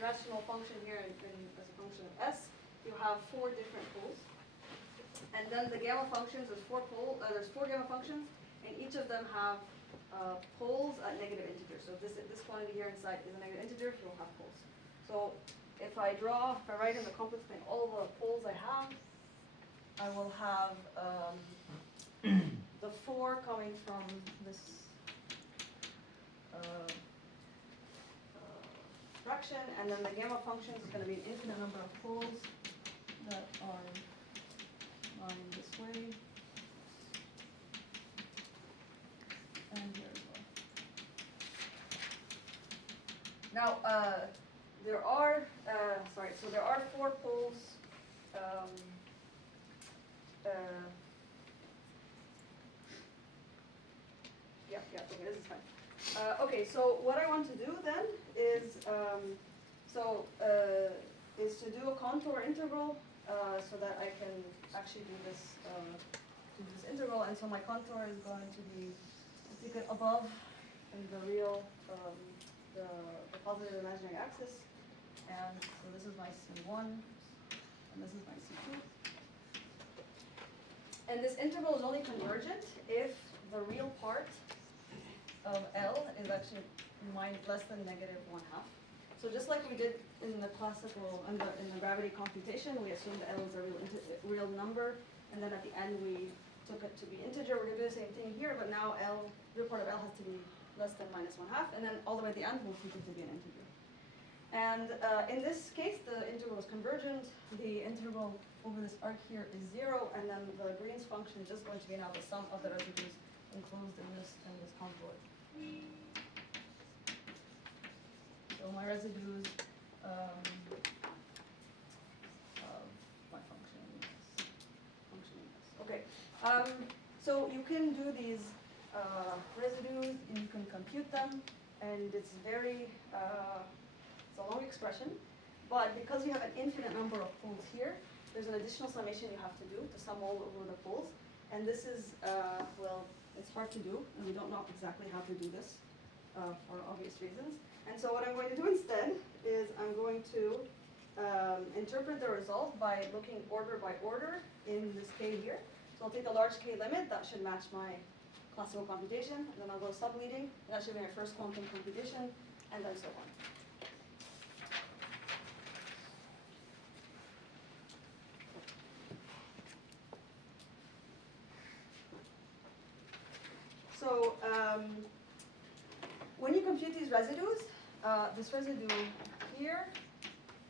rational function here, as a function of s, you have 4 different poles. And then the gamma functions, there's 4 gamma functions, and each of them have poles at negative integers. So this quantity here inside is a negative integer, you'll have poles. So if I write in the complex plane all the poles I have, I will have the 4 coming from this fraction, and then the gamma function is going to be an infinite number of poles that are lying this way. And here as well. Now, there are 4 poles. Okay, this is fine. Okay, so what I want to do then is, is to do a contour integral so that I can actually do this integral, and so my contour is going to be, I think, above in the real, the positive imaginary axis, and so this is my C1, and this is my C2. And this integral is only convergent if the real part of L is actually less than -1/2. So just like we did in the classical, in the gravity computation, we assumed L is a real number, and then at the end we took it to be integer. We're going to do the same thing here, but now real part of L has to be less than -1/2, and then all the way at the end we'll keep it to be an integer. And in this case, the integral is convergent. The integral over this arc here is 0, and then the Green's function is just going to be now the sum of the residues enclosed in this contour. So my residues of my function is this. Okay. So you can do these residues, and you can compute them, and it's very it's a long expression, but because you have an infinite number of poles here, there's an additional summation you have to do to sum all over the poles, and this is well, it's hard to do, and we don't know exactly how to do this for obvious reasons. And so what I'm going to do instead is I'm going to interpret the result by looking order by order in this K here. So I'll take the large K limit, that should match my classical computation, and then I'll go subleading, and that should be my first quantum computation, and then so on. So when you compute these residues, this residue here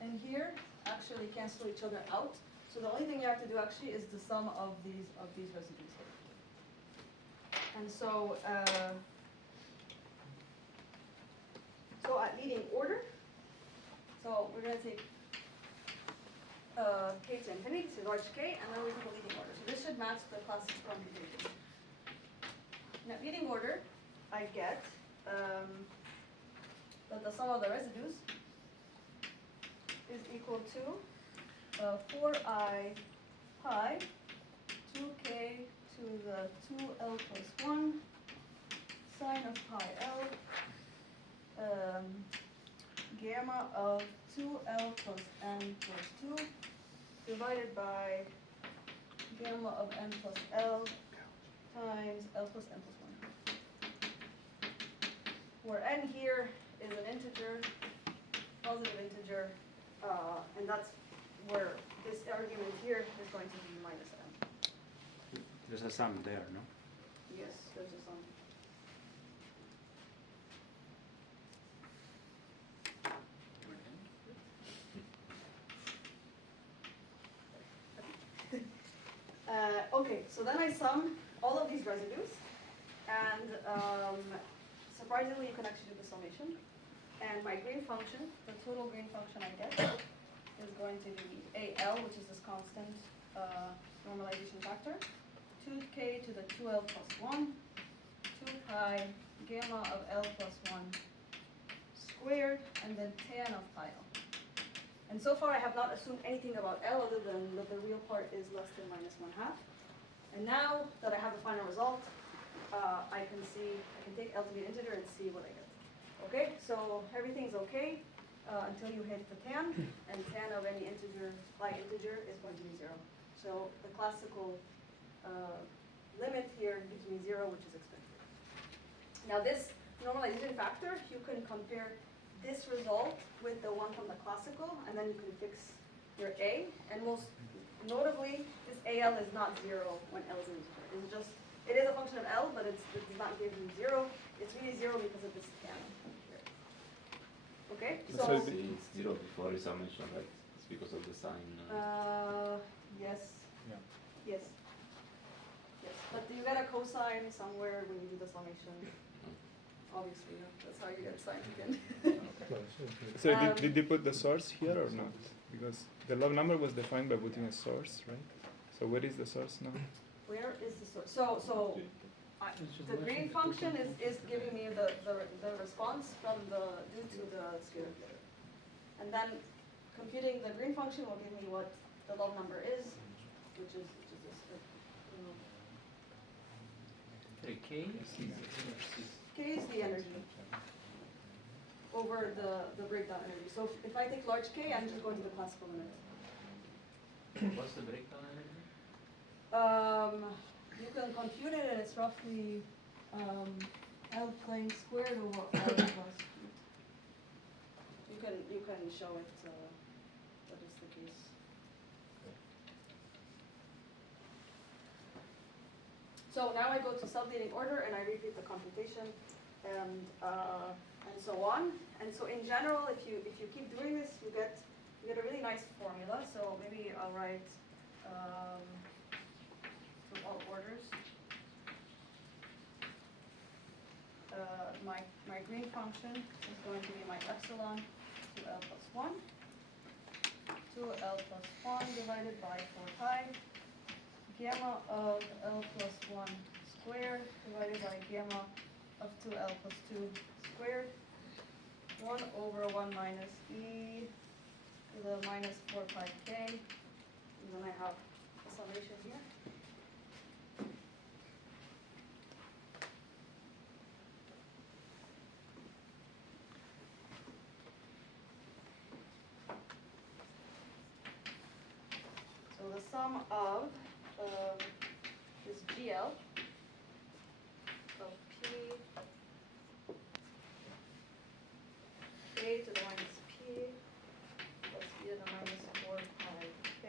and here actually cancel each other out. So the only thing you have to do actually is the sum of these residues here. And so, so at leading order, so we're going to take k to infinity, so large k, and then we take a leading order. So this should match the classic computation. Now, leading order, I get that the sum of the residues is equal to 4I pi 2k to the 2l plus 1 sine of pi l gamma of 2l plus n plus 2 divided by gamma of n plus l times l plus n plus 1. Where n here is an integer, positive integer, and that's where this argument here is going to be minus n. There's a sum there, no? Yes, there's a sum. Okay, so then I sum all of these residues, and surprisingly you can actually do the summation. And my green function, the total green function I get, is going to be AL, which is this constant normalization factor, 2k to the 2l plus 1, 2 pi gamma of l plus 1 squared, and then tan of pi l. And so far I have not assumed anything about L other than that the real part is less than minus 1/2. And now that I have the final result, I can take L to be an integer and see what I get. Okay, so everything's okay until you hit the tan, and tan of any integer, like integer, is going to be 0. So the classical limit here gives me 0, which is expected. Now this normalization factor, you can compare this result with the one from the classical, and then you can fix your A. And most notably, this AL is not 0 when L is an integer. It's just, it is a function of L, but it does not give you 0. It's really 0 because of this tan here. Okay, so It's 0 before the summation, right? It's because of the sign. yes, Yeah. yes, yes. But you get a cosine somewhere when you do the summation. Obviously, that's how you get sine again. So did you put the source here or not? Because the log number was defined by putting a source, right? So where is the source now? Where is the source? So the green function is giving me the response from due to the scalar. And then computing the green function will give me what the log number is, which is this. K? K is the energy over the breakdown energy. So if I take large K, I'm just going to the classical limit. What's the breakdown energy? You can compute it, and it's roughly L plane squared over R plus Q. You can show it that is the case. So now I go to self-leading order and I repeat the computation and so on. And so in general, if you keep doing this, you get a really nice formula. So maybe I'll write to all orders. My green function is going to be my epsilon to L plus 1 to L plus 1 divided by 4 pi gamma of L plus 1 squared divided by gamma of 2L plus 2 squared 1 over 1 minus e to the minus 4 pi k, and then I have a summation here. So the sum of this GL of P K to the minus P plus E to the minus 4 pi K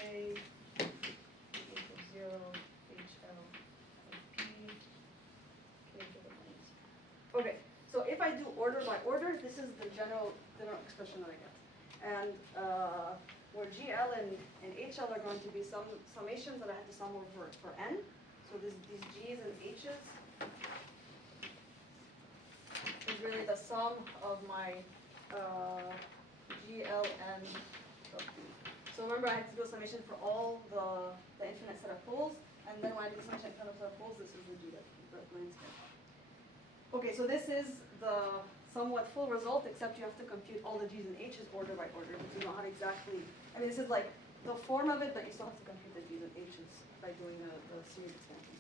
equals 0 HL of P K to the minus. Okay, so if I do order by order, this is the general expression that I get. And where GL and HL are going to be some summations that I have to sum over for n. So these G's and H's really the sum of my GLN of B. So remember, I had to do a summation for all the infinite set of poles, and then when I do the summation for the set of poles, this is the G that remains here. Okay, so this is the somewhat full result, except you have to compute all the G's and H's order by order, because you know how to exactly, I mean, this is like the form of it, but you still have to compute the G's and H's by doing the series expansion.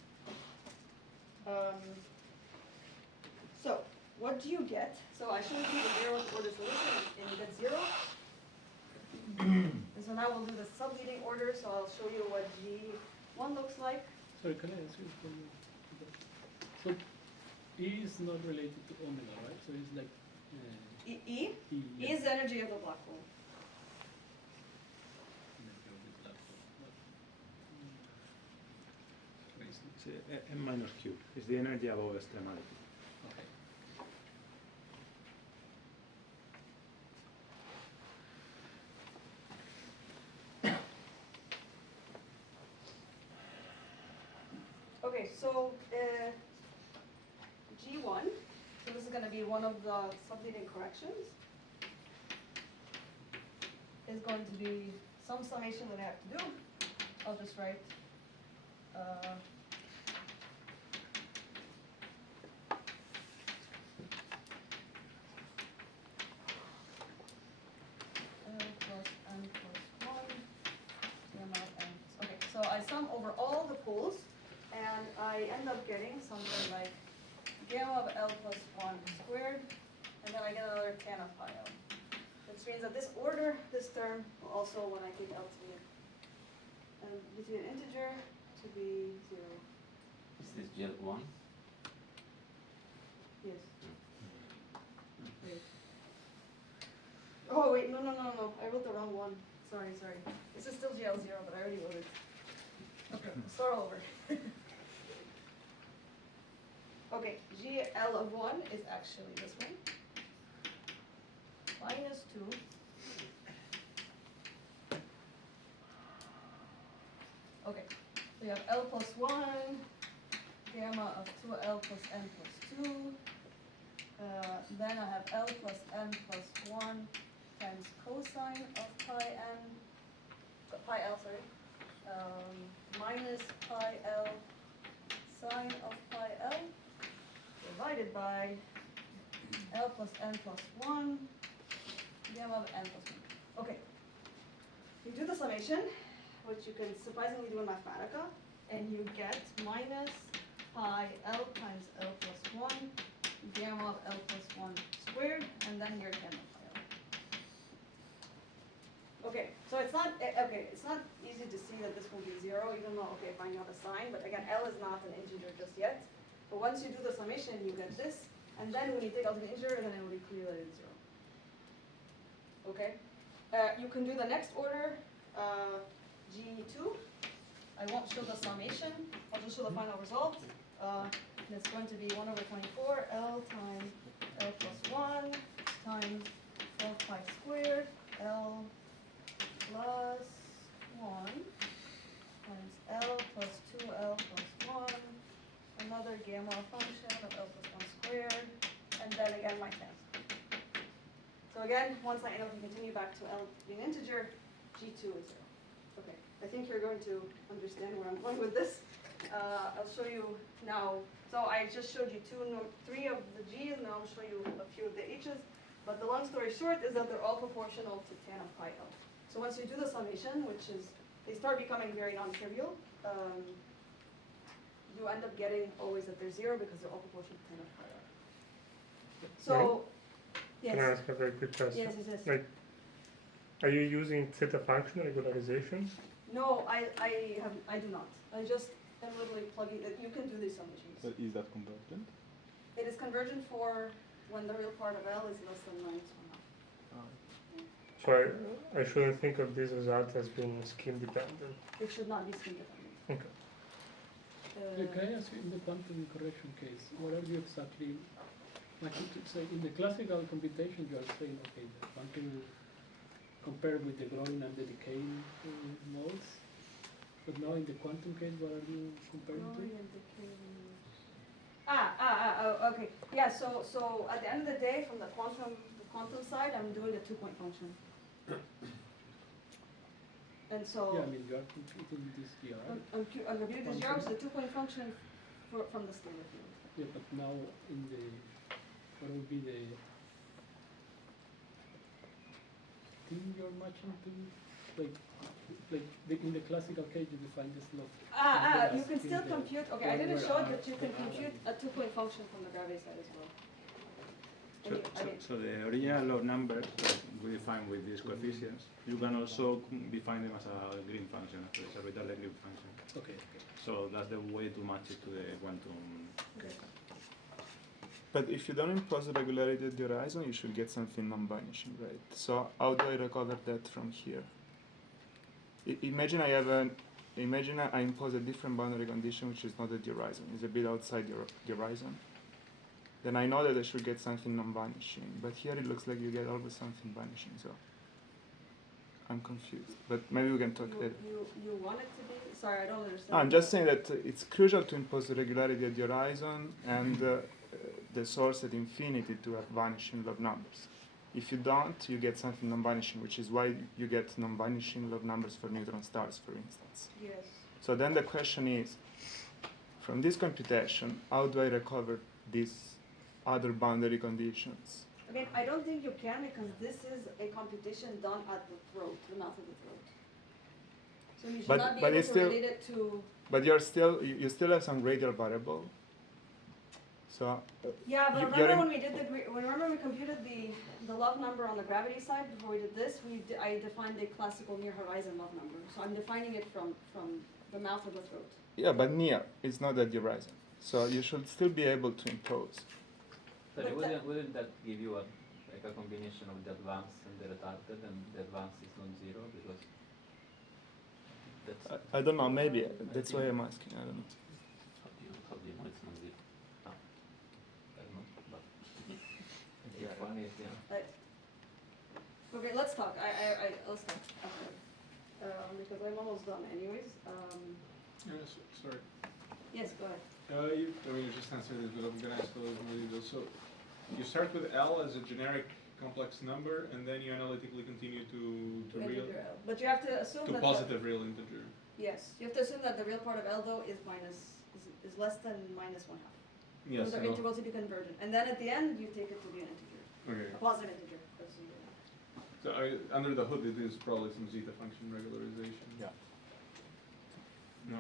So, what do you get? So I showed you the zeroth order solution, and you get 0. And so now we'll do the subleading order, so I'll show you what G1 looks like. Sorry, can I ask you for so E is not related to omega, right? So it's like E yeah. is the energy of the black hole. It's M minus Q. It's the energy above extremality. Okay. Okay, so G1, so this is going to be one of the subleading corrections, is going to be some summation that I have to do. I'll just write L plus N plus 1, gamma N. Okay, so I sum over all the poles, and I end up getting something like gamma of L plus 1 squared, and then I get another tan of pi L. Which means that this order, this term, will also, when I take L to be an integer, to be 0. Is this GL1? Yes. Wait. Oh, wait, no. I wrote the wrong one. Sorry. This is still GL0, but I already wrote it. Okay, start over. Okay, GL of 1 is actually this one. Minus 2. Okay, so you have L plus 1, gamma of 2L plus N plus 2. Then I have L plus N plus 1 times cosine of pi L, minus pi L sine of pi L divided by L plus N plus 1 gamma of N plus 1. Okay, you do the summation, which you can surprisingly do in Mathematica, and you get minus pi L times L plus 1 gamma of L plus 1 squared, and then your gamma pi L. Okay, so it's not easy to see that this will be 0, even though, okay, fine, you have a sign, but again, L is not an integer just yet. But once you do the summation, you get this, and then when you take out the integer, then it will be clear that it's 0. Okay? You can do the next order, G2. I won't show the summation, I'll just show the final result. And it's going to be 1 over 24 L times L plus 1 times 12 pi squared L plus 1 times L plus 2L plus 1, another gamma function of L plus 1 squared, and then again my tan. So again, once I know to continue back to L being integer, G2 is 0. Okay, I think you're going to understand where I'm going with this. I'll show you now. So I just showed you 3 of the G's, and I'll show you a few of the H's. But the long story short is that they're all proportional to tan of pi L. So once you do the summation, which is, they start becoming very non-trivial, you end up getting always that they're 0 because they're all proportional to tan of pi L. So, yes. Can I ask a very quick question? Yes. Like, are you using theta function regularization? No, I do not. I just am literally plugging it. You can do these summations. But is that convergent? It is convergent for when the real part of L is less than -1. So I shouldn't think of this result as being scheme dependent. It should not be scheme dependent. Okay. Can I ask you, in the quantum correction case, what are you exactly, like to say, in the classical computation you are saying, okay, the quantum compared with the growing and the decaying modes, but now in the quantum case, what are you comparing to? Growing and decaying. Okay. Yeah, so at the end of the day, from the quantum side, I'm doing a 2-point function. And so Yeah, I mean, you are computing this here, right? I'm computing this here, which is a 2-point function from the scalar field. Yeah, but now in the, what would be the thing you're matching to? In the classical case, you define the slope. You can still compute, okay, I didn't show it, but you can compute a 2-point function from the gravity side as well. So the original log numbers that we define with these coefficients, you can also define them as a green function, as a retarded green function. Okay. So that's the way to match it to the quantum case. But if you don't impose regularity at the horizon, you should get something non-vanishing, right? So how do I recover that from here? Imagine I impose a different boundary condition which is not at the horizon, it's a bit outside the horizon. Then I know that I should get something non-vanishing, but here it looks like you get always something vanishing, so I'm confused. But maybe we can talk later. You want it to be? Sorry, I don't understand. No, I'm just saying that it's crucial to impose the regularity at the horizon and the source at infinity to have vanishing log numbers. If you don't, you get something non-vanishing, which is why you get non-vanishing log numbers for neutron stars, for instance. Yes. So then the question is, from this computation, how do I recover these other boundary conditions? I mean, I don't think you can because this is a computation done at the throat, the mouth of the throat. So you should not be able it's to still, relate it to. But you still have some radial variable. So Yeah, but you're remember when we did remember we computed the log number on the gravity side before we did this? I defined a classical near horizon log number. So I'm defining it from the mouth of the throat. yeah, but near is not at the horizon. So you should still be able to impose. Sorry, wouldn't that give you a combination of the advanced and the retarded, and the advanced is non-zero because that's. I don't know. Maybe that's why I'm asking. I don't know. How do you know it's not zero? I don't know, but it's funny, yeah. Okay, let's talk. Let's talk after. Because I'm almost done anyways. Sorry. Yes, go ahead. You just answered this, but I'm going to ask a little more detail. So you start with L as a generic complex number, and then you analytically continue to real, Integer L. But you have to assume to that positive real integer. yes, you have to assume that the real part of L though is less than -1/2. Yes. For the integral to be convergent, and then at the end you take it to be an integer, Okay. a positive integer. So under the hood, it is probably some zeta function regularization. Yeah. No,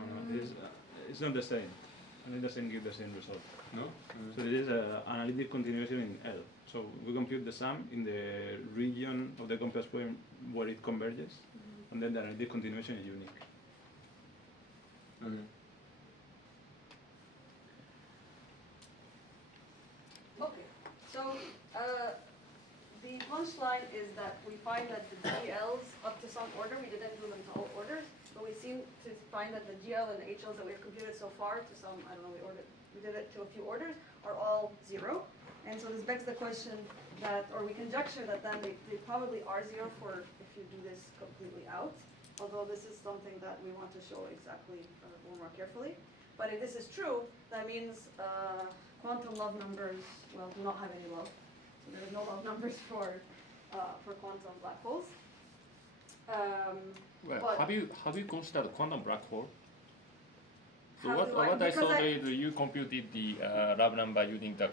it's not the same. And it doesn't give the same result. No? So it is an analytic continuation in L. So we compute the sum in the region of the complex point where it converges, and then the analytic continuation is unique. Okay. Okay, so the punchline is that we find that the GLs up to some order, we didn't do them to all orders, but we seem to find that the GL and the HLs that we've computed so far to some, I don't know, we did it to a few orders, are all 0. And so this begs the question that, or we conjecture that then they probably are 0 for if you do this completely out, although this is something that we want to show exactly a little more carefully. But if this is true, that means quantum log numbers, well, do not have any log. So there is no log numbers for quantum black holes. Well, have you considered quantum black hole? So How do I- what I because saw that you computed the log number using the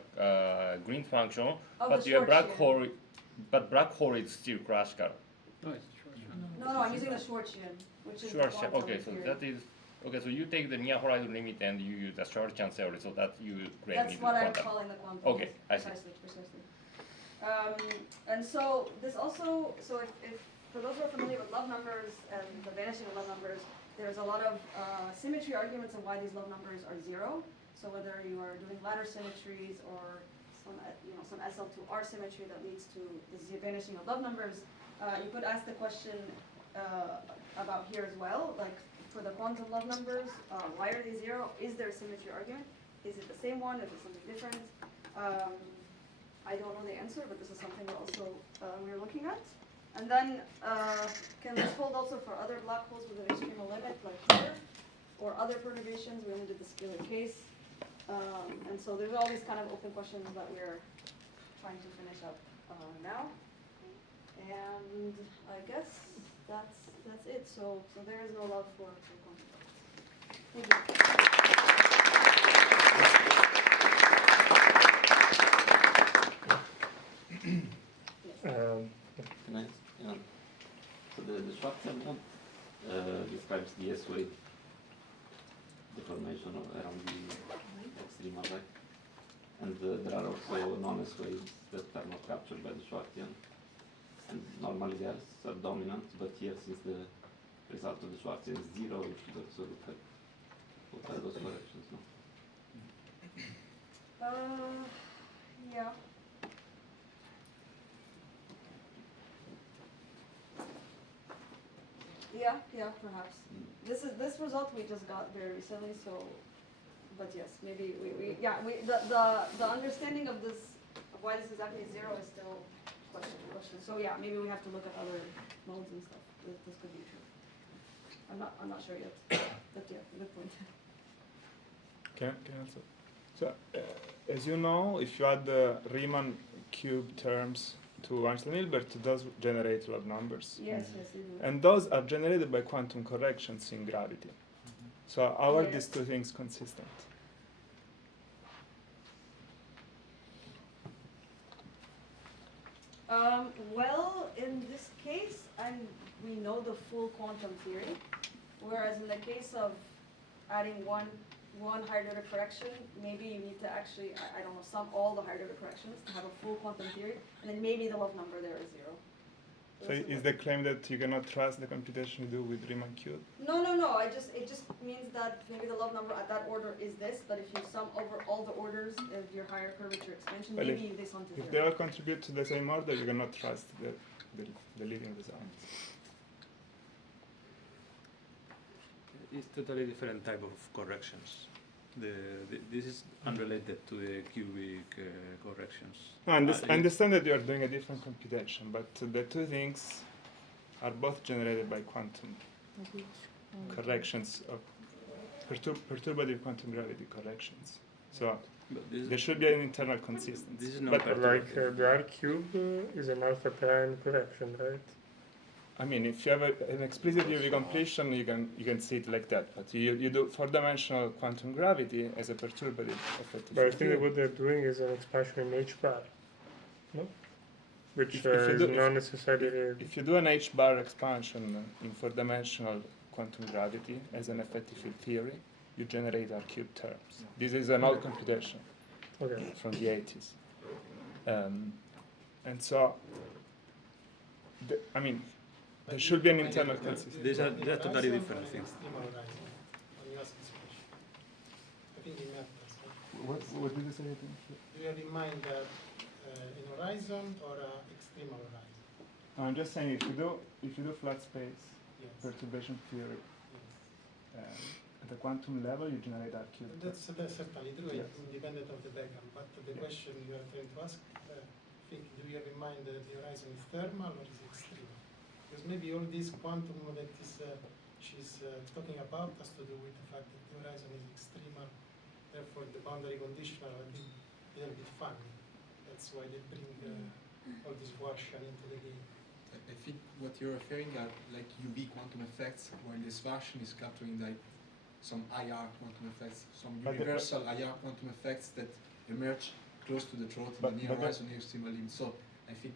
green function, Oh, but the your black Schwarzschild. hole, but black hole is still classical. No, it's short. No, I'm using the Schwarzschild, which is Sure, the quantum okay, so theory. that is okay. So you take the near horizon limit and you use the Schwarzschild theory, so that you create That's into what I'm quantum. calling the quantum. Okay, I see. Precisely. And so this also, so if for those who are familiar with log numbers and the vanishing of log numbers, there's a lot of symmetry arguments of why these log numbers are 0. So whether you are doing ladder symmetries or some SL2R symmetry that leads to the vanishing of log numbers, you could ask the question about here as well, like for the quantum log numbers, why are they 0? Is there a symmetry argument? Is it the same one? Is it something different? I don't know the answer, but this is something we're looking at. And then, can this hold also for other black holes with an extremal limit, like here, or other perturbations? We only did the scalar case. And so there's all these kind of open questions that we're trying to finish up now. And I guess that's it. So there is no love for computer. Thank you. Can I ask? Yeah. So the Schwarzer mode describes the S-wave deformation around the extremal, right? And there are also non-S waves that are not captured by the Schwarzian. And normally they are subdominant, but here since the result of the Schwarzian is zero, you should also look at what are those corrections, no? Yeah. Yeah, perhaps. This result we just got very recently, so, but yes, maybe the understanding of this, of why this is exactly zero is still question. So yeah, maybe we have to look at other modes and stuff. This could be true. I'm not sure yet, but yeah, good point. Can I answer? So, as you know, if you add the Riemann cube terms to Einstein-Hilbert, it does generate log numbers. Yes, it do. And those are generated by quantum corrections in gravity. So how are these two things consistent? Well, in this case, we know the full quantum theory, whereas in the case of adding one higher order correction, maybe you need to actually, I don't know, sum all the higher order corrections to have a full quantum theory, and then maybe the love number there is zero. So is the claim that you cannot trust the computation you do with Riemann cube? No. It just means that maybe the love number at that order is this, but if you sum over all the orders of your higher curvature expansion, Well, maybe they sum to zero. If they all contribute to the same order, you cannot trust the leading result. It's totally different type of corrections. This is unrelated to the cubic corrections. No, I understand that you are doing a different computation, but the two things are both generated by quantum corrections of perturbative quantum gravity corrections. So there should be an internal consistency. This is not But like the R cube is an alpha prime correction, right? I mean, if you have an explicit UV completion, you can see it like that. But you do four-dimensional quantum gravity as a perturbative effective. But I think that what they're doing is an expansion in H bar, no? Which If you is do- not necessarily. If you do an H bar expansion in four-dimensional quantum gravity as an effective field theory, you generate R cube terms. This is an old computation from the 80s. And so, there should be an internal consistency. These are totally different things. I think you meant this. What did you say? Do you have in mind that in horizon or extremal horizon? I'm just saying if you do flat space Yes. perturbation theory Yes. at the quantum level, you generate R cube. That's certainly true, Yes. independent of the background. But the question you are trying to ask, do you have in mind that the horizon is thermal or is it extremal? Because maybe all this quantum that she's talking about has to do with the fact that the horizon is extremal, therefore the boundary condition are a little bit funny. That's why they bring all this Schwarzian into the game. I think what you're referring are like UV quantum effects, where the Schwarzian is capturing like some IR quantum effects, some universal IR quantum effects that emerge close to the throat in the near horizon near extremal limit. So I think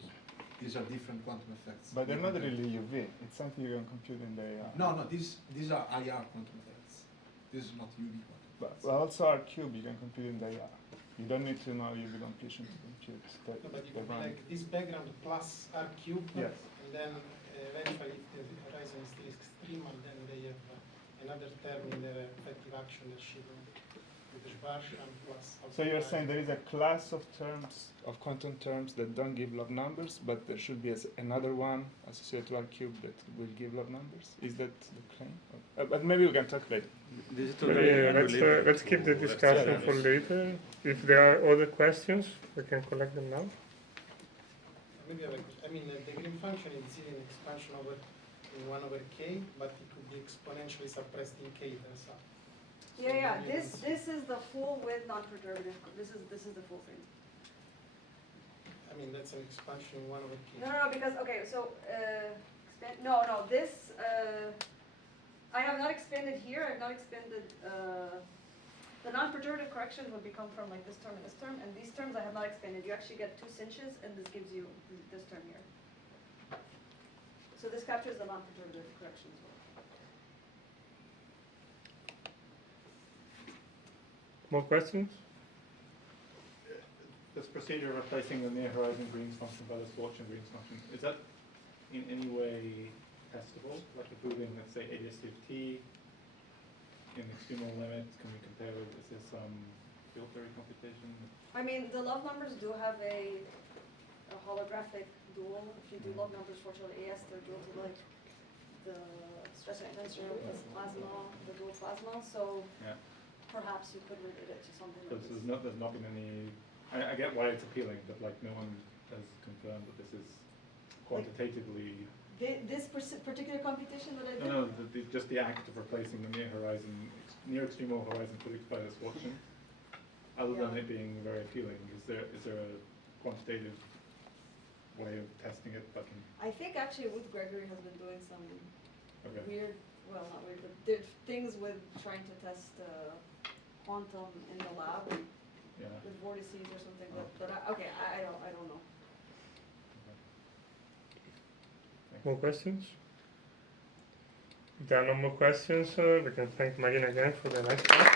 these are different quantum effects. But they're not really UV. It's something you can compute in the AR. No, these are IR quantum effects. This is not UV quantum effects. But also R cube you can compute in the AR. You don't need to know UV completion to compute But you could be like this background plus R cube, Yes. and then eventually if the horizon is still extremal, then they have another term in their effective action that she will with the Schwarzian plus. So you're saying there is a class of terms, of quantum terms that don't give log numbers, but there should be another one associated to R cube that will give log numbers? Is that the claim? But maybe we can talk later. This is totally Let's keep the discussion for later. If there are other questions, we can collect them now. Maybe I have a question. I mean, the green function is in expansion over in 1 over k, but it could be exponentially suppressed in k itself. Yeah, this is the full width non-perturbative. This is the full thing. I mean, that's an expansion 1 over K. No, because, okay, so, no, this, I have not expanded here, I've not expanded, the non-perturbative corrections would become from like this term and this term, and these terms I have not expanded. You actually get 2 cinches, and this gives you this term here. So this captures the non-perturbative correction as well. More questions? This procedure of replacing the near horizon Green's function by the Schwarzschild Green's function, is that in any way testable? Like if moving, let's say, ADS of T in extremal limits, can we compare with, is this some field theory computation? I mean, the love numbers do have a holographic dual. If you do love numbers for AS, they're dual to like the stress and tensor plus plasma, the dual plasma. So Yeah. perhaps you could relate it to something like this. There's not been any, I get why it's appealing, but like no one has confirmed that this is quantitatively. This particular computation that I did? No, just the act of replacing the near extremal horizon physics by the Schwarzschild. Other than it being very appealing, is there a quantitative way of testing it that can? I think actually Wood Gregory has been doing some Okay. weird, well not weird, but things with trying to test quantum in the lab Yeah. with vortices or something. Oh. But I don't know. More questions? If there are no more questions, we can thank Marina again for the nice talk.